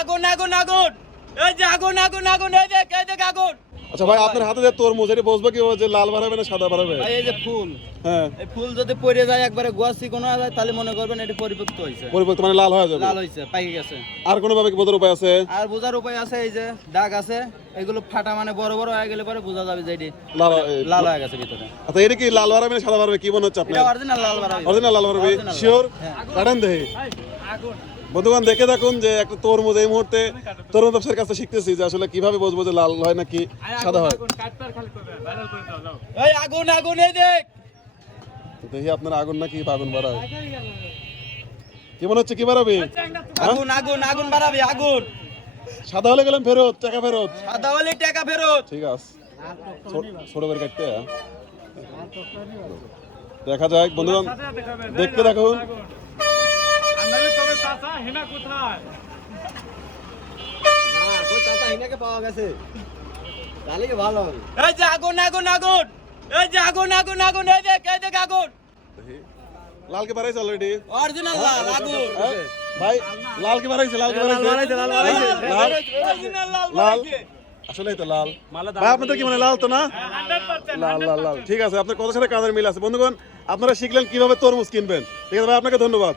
আগুন আগুন আগুন, এই যে আগুন আগুন আগুন, এই দেখ আগুন। আচ্ছা ভাই, আপনার হাতে যে তরমুজ, এটা বুঝবো কি যে লাল বাড়াবে না সাদা বাড়াবে? ভাই এই যে ফুল, হ্যাঁ, এই ফুল যদি পড়ে যায় একবারে গোয়াসি কোনো যায়, তাহলে মনে করবেন এটা পরিপক্ক হয়েছে, পরিবর্তন মানে লাল হয়ে যাবে। লাল হয়েছে, পাইকে গেছে। আর কোনো ভাবে কি বোঝার উপায় আছে? আর বোঝার উপায় আছে, এই যে দাগ আছে, এগুলো ফাটা মানে বড় বড় হয়ে গেলে পরে বোঝা যাবে যে এটি লাল লাল হয়ে গেছে ভিতরে। আচ্ছা, এটা কি লাল বাড়াবে না সাদা বাড়াবে, কি মনে হচ্ছে আপনার? এটা অরিজিনাল লাল বাড়াবে। অরিজিনাল লাল বাড়াবে? Original লাল। শিওর? হ্যাঁ। কাটেন দেখি। বন্ধুগণ দেখে থাকুন যে একটা তরমুজ, এই মুহূর্তে তরমুজ ব্যবসার কাছে শিখতেছি যে আসলে কিভাবে বুঝবো যে লাল হয় নাকি সাদা হয়। এই আগুন আগুন, এই দেখ। দেখি আপনার আগুন নাকি আগুন বাড়ায়, কি মনে হচ্ছে কি বাড়াবে? আগুন আগুন আগুন বাড়াবে, আগুন। সাদা হলে গেলাম ফেরত, টাকা ফেরত। সাদা হলে টাকা ফেরত। ঠিক আছে, ছোট করে কাটতে দেখা যায়। বন্ধুগণ দেখতে থাকুন। এই যে আগুন আগুন আগুন, এই যে আগুন আগুন আগুন, এই দেখ আগুন। লাল কি বাড়াইছে অলরেডি? অরিজিনাল লাল আগুন। ভাই লাল কি বাড়াইছে? লাল কি বাড়াইছে? লাল লাল অরিজিনাল লাল লাল বাড়াইছে। আসলেই তো লাল। ভাই আপনাদের কি মানে লাল তো না? লাল লাল লাল, ঠিক আছে। আপনার কথার সাথে কাজের মিল আছে। বন্ধুগণ আপনারা শিখলেন কিভাবে তরমুজ কিনবেন। ঠিক আছে ভাই, আপনাকে ধন্যবাদ।